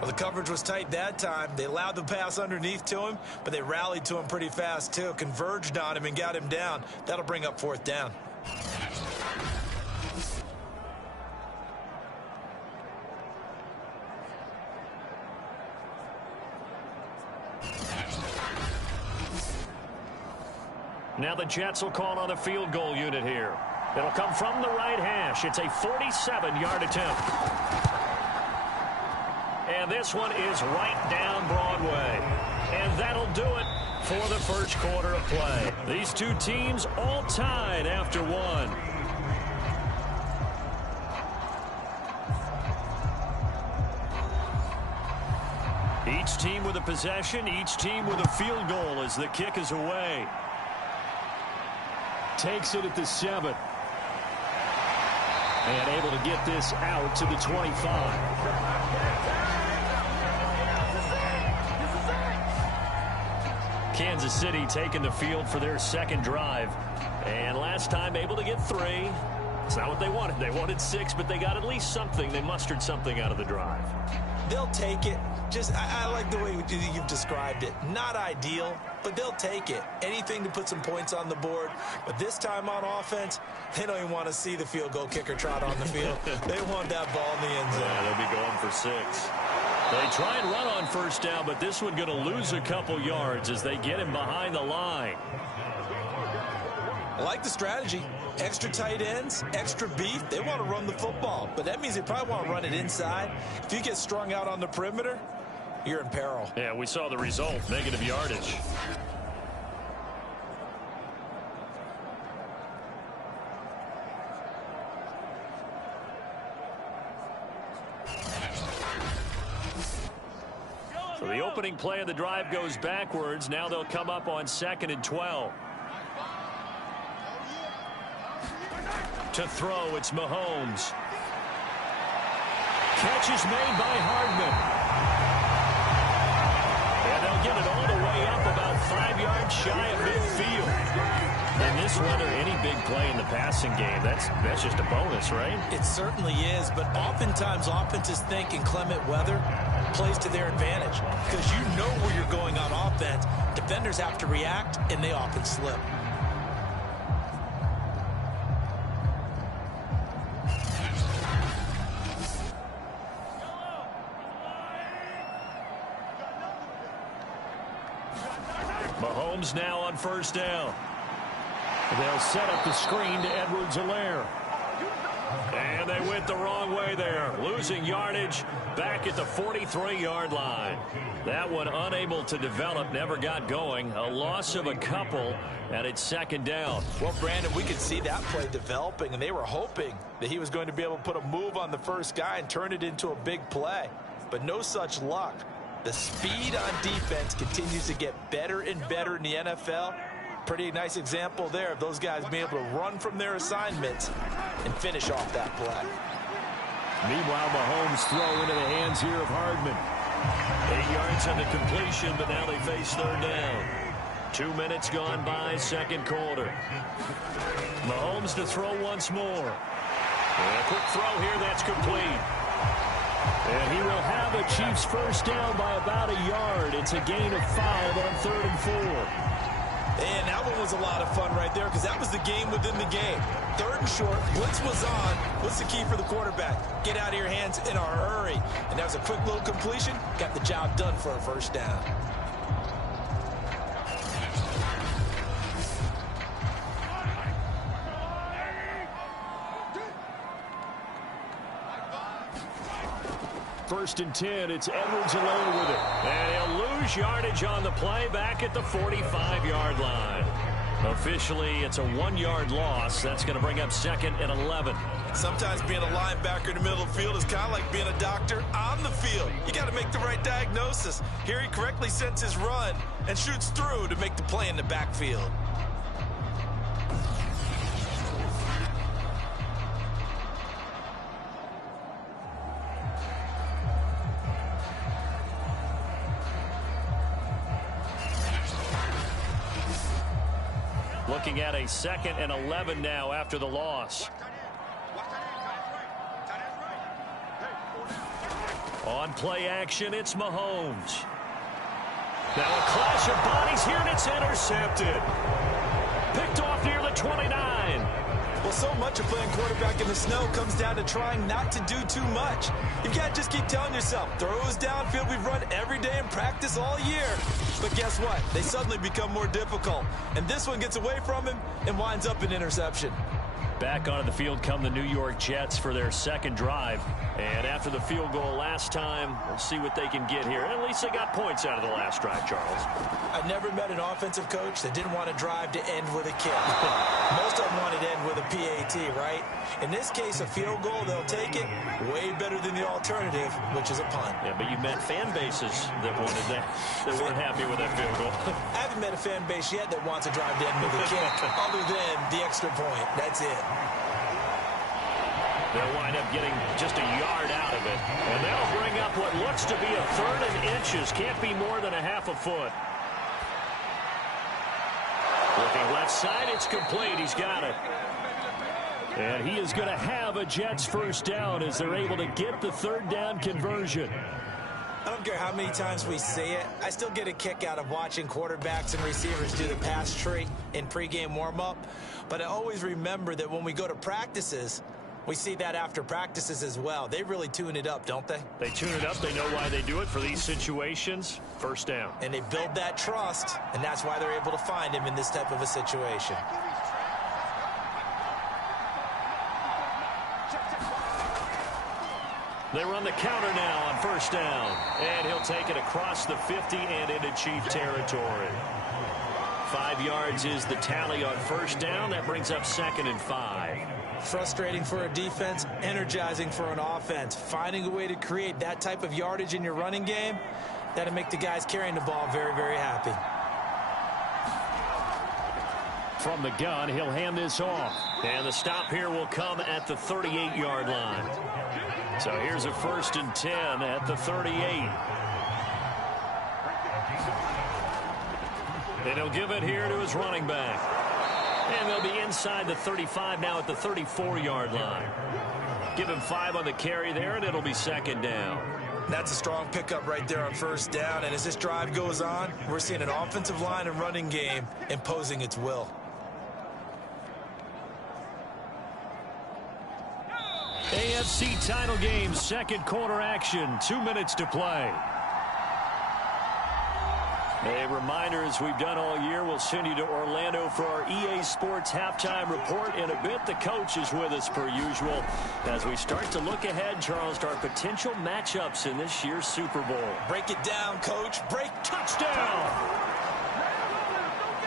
Well, the coverage was tight that time. They allowed the pass underneath to him, but they rallied to him pretty fast, too. Converged on him and got him down. That'll bring up 4th down. Now the Jets will call on the field goal unit here. It'll come from the right hash. It's a 47-yard attempt. And this one is right down Broadway. And that'll do it for the first quarter of play. These two teams all tied after one. Each team with a possession, each team with a field goal as the kick is away. Takes it at the 7. And able to get this out to the 25. Kansas City taking the field for their second drive. And last time able to get 3. It's not what they wanted. They wanted 6, but they got at least something. They mustered something out of the drive. They'll take it. Just, I like the way you've described it. Not ideal, but they'll take it. Anything to put some points on the board. But this time on offense, they don't even want to see the field goal kicker trot on the field. They want that ball in the end zone. Yeah, they'll be going for 6. They try and run on first down, but this one going to lose a couple yards as they get him behind the line. I like the strategy. Extra tight ends, extra beef. They want to run the football, but that means they probably want to run it inside. If you get strung out on the perimeter, you're in peril. Yeah, we saw the result, negative yardage. So the opening play of the drive goes backwards. Now they'll come up on 2nd and 12. To throw, it's Mahomes. Catch is made by Hardman. And they'll get it all the way up about 5 yards shy of midfield. In this weather, any big play in the passing game, that's just a bonus, right? It certainly is, but oftentimes offenses think inclement weather plays to their advantage because you know where you're going on offense. Defenders have to react, and they often slip. Mahomes now on first down. They'll set up the screen to Edwards-Helaire. And they went the wrong way there. Losing yardage back at the 43-yard line. That one unable to develop, never got going. A loss of a couple, and it's 2nd down. Well, Brandon, we could see that play developing, and they were hoping that he was going to be able to put a move on the first guy and turn it into a big play. But no such luck. The speed on defense continues to get better and better in the NFL. Pretty nice example there of those guys being able to run from their assignments and finish off that play. Meanwhile, Mahomes throw into the hands here of Hardman. 8 yards on the completion, but now they face 3rd down. 2 minutes gone by, 2nd quarter. Mahomes to throw once more. And a quick throw here, that's complete. And he will have a Chiefs first down by about a yard. It's a gain of 5 on 3rd and 4. And that one was a lot of fun right there because that was the game within the game. 3rd and short, blitz was on. What's the key for the quarterback? Get out of your hands in a hurry. And that was a quick little completion. Got the job done for a first down. First and 10, it's Edwards-Helaire with it. And he'll lose yardage on the play back at the 45-yard line. Officially, it's a 1-yard loss. That's going to bring up 2nd and 11. Sometimes being a linebacker in the middle of the field is kind of like being a doctor on the field. You got to make the right diagnosis. Here he correctly sends his run and shoots through to make the play in the backfield. Looking at a 2nd and 11 now after the loss. On play action, it's Mahomes. Now a clash of bodies here, and it's intercepted. Picked off near the 29. Well, so much of playing quarterback in the snow comes down to trying not to do too much. You've got to just keep telling yourself, throws downfield we've run every day in practice all year. But guess what? They suddenly become more difficult. And this one gets away from him and winds up an interception. Back onto the field come the New York Jets for their second drive. And after the field goal last time, we'll see what they can get here. At least they got points out of the last drive, Charles. I never met an offensive coach that didn't want to drive to end with a kick. Most of them wanted to end with a PAT, right? In this case, a field goal, they'll take it. Way better than the alternative, which is a punt. Yeah, but you met fan bases that wanted that, that weren't happy with that field goal. I haven't met a fan base yet that wants to drive to end with a kick, other than the extra point. That's it. They'll wind up getting just a yard out of it. And that'll bring up what looks to be a 3rd and inches. Can't be more than a half a foot. Looking left side, it's complete. He's got it. And he is going to have a Jets first down as they're able to get the 3rd down conversion. I don't care how many times we see it. I still get a kick out of watching quarterbacks and receivers do the pass tree in pregame warm-up. But I always remember that when we go to practices, we see that after practices as well. They really tune it up, don't they? They tune it up. They know why they do it for these situations. First down. And they build that trust, and that's why they're able to find him in this type of a situation. They run the counter now on first down. And he'll take it across the 50 and into Chief territory. 5 yards is the tally on first down. That brings up 2nd and 5. Frustrating for a defense, energizing for an offense. Finding a way to create that type of yardage in your running game, that'll make the guys carrying the ball very, very happy. From the gun, he'll hand this off. And the stop here will come at the 38-yard line. So here's a 1st and 10 at the 38. And he'll give it here to his running back. And they'll be inside the 35 now at the 34-yard line. Give him 5 on the carry there, and it'll be 2nd down. That's a strong pickup right there on first down. And as this drive goes on, we're seeing an offensive line and running game imposing its will. AFC title game, 2nd quarter action, 2 minutes to play. A reminder, as we've done all year, we'll send you to Orlando for our EA Sports halftime report. In a bit, the coach is with us per usual as we start to look ahead, Charles, to our potential matchups in this year's Super Bowl. Break it down, coach. Break. Touchdown!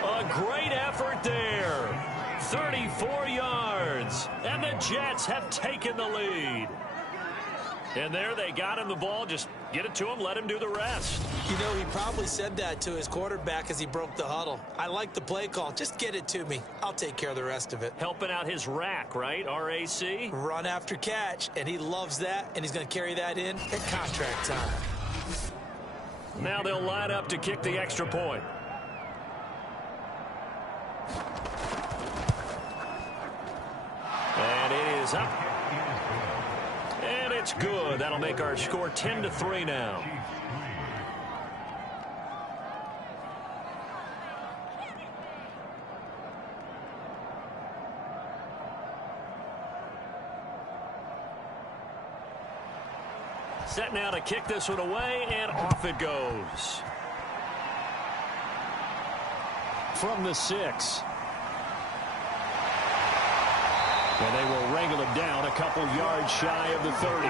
A great effort there. 34 yards. And the Jets have taken the lead. And there they got him the ball. Just get it to him, let him do the rest. You know, he probably said that to his quarterback as he broke the huddle. I like the play call. Just get it to me. I'll take care of the rest of it. Helping out his rack, right? RAC? Run after catch, and he loves that, and he's going to carry that in at contract time. Now they'll line up to kick the extra point. And it is up. And it's good. That'll make our score 10-3 now. Set now to kick this one away, and off it goes. From the 6. And they will wrangle him down a couple yards shy of the 30.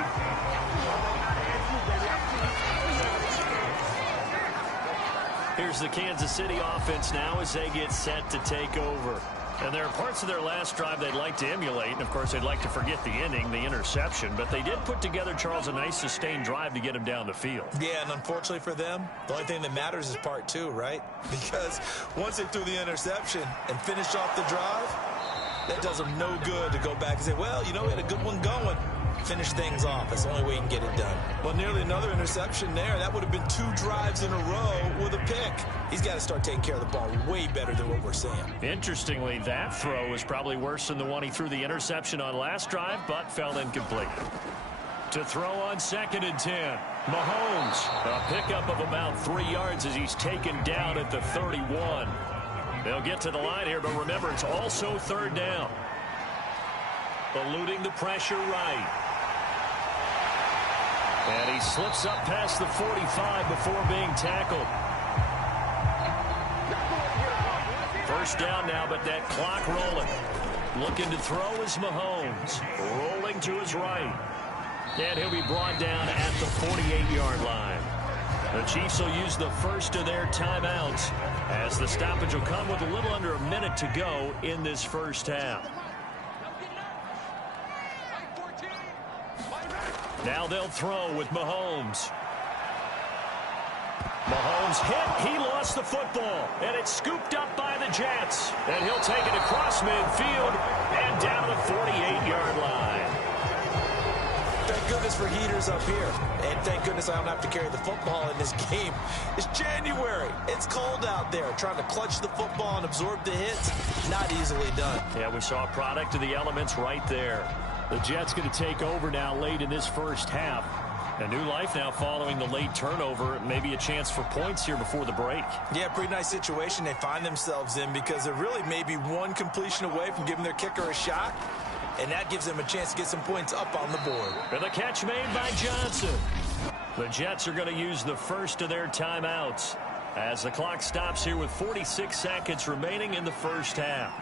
Here's the Kansas City offense now as they get set to take over. And there are parts of their last drive they'd like to emulate. And, of course, they'd like to forget the ending, the interception. But they did put together, Charles, a nice sustained drive to get him down the field. Yeah, and unfortunately for them, the only thing that matters is part 2, right? Because once they threw the interception and finished off the drive, that does them no good to go back and say, well, you know, we had a good one going. Finish things off. That's the only way you can get it done. Well, nearly another interception there. That would have been 2 drives in a row with a pick. He's got to start taking care of the ball way better than what we're seeing. Interestingly, that throw was probably worse than the one he threw the interception on last drive, but fell incomplete. To throw on 2nd and 10. Mahomes, a pickup of about 3 yards as he's taken down at the 31. They'll get to the line here, but remember, it's also 3rd down. Eluding the pressure right. And he slips up past the 45 before being tackled. First down now, but that clock rolling. Looking to throw is Mahomes. Rolling to his right. And he'll be brought down at the 48-yard line. The Chiefs will use the first of their timeouts as the stoppage will come with a little under a minute to go in this first half. Now they'll throw with Mahomes. Mahomes hit. He lost the football. And it's scooped up by the Jets. And he'll take it across midfield and down the 48-yard line. Thank goodness for heaters up here. And thank goodness I don't have to carry the football in this game. It's January. It's cold out there. Trying to clutch the football and absorb the hits, not easily done. Yeah, we saw a product of the elements right there. The Jets going to take over now late in this first half. A new life now following the late turnover. Maybe a chance for points here before the break. Yeah, pretty nice situation they find themselves in because they're really maybe one completion away from giving their kicker a shot. And that gives them a chance to get some points up on the board. And the catch made by Johnson. The Jets are going to use the first of their timeouts as the clock stops here with 46 seconds remaining in the first half.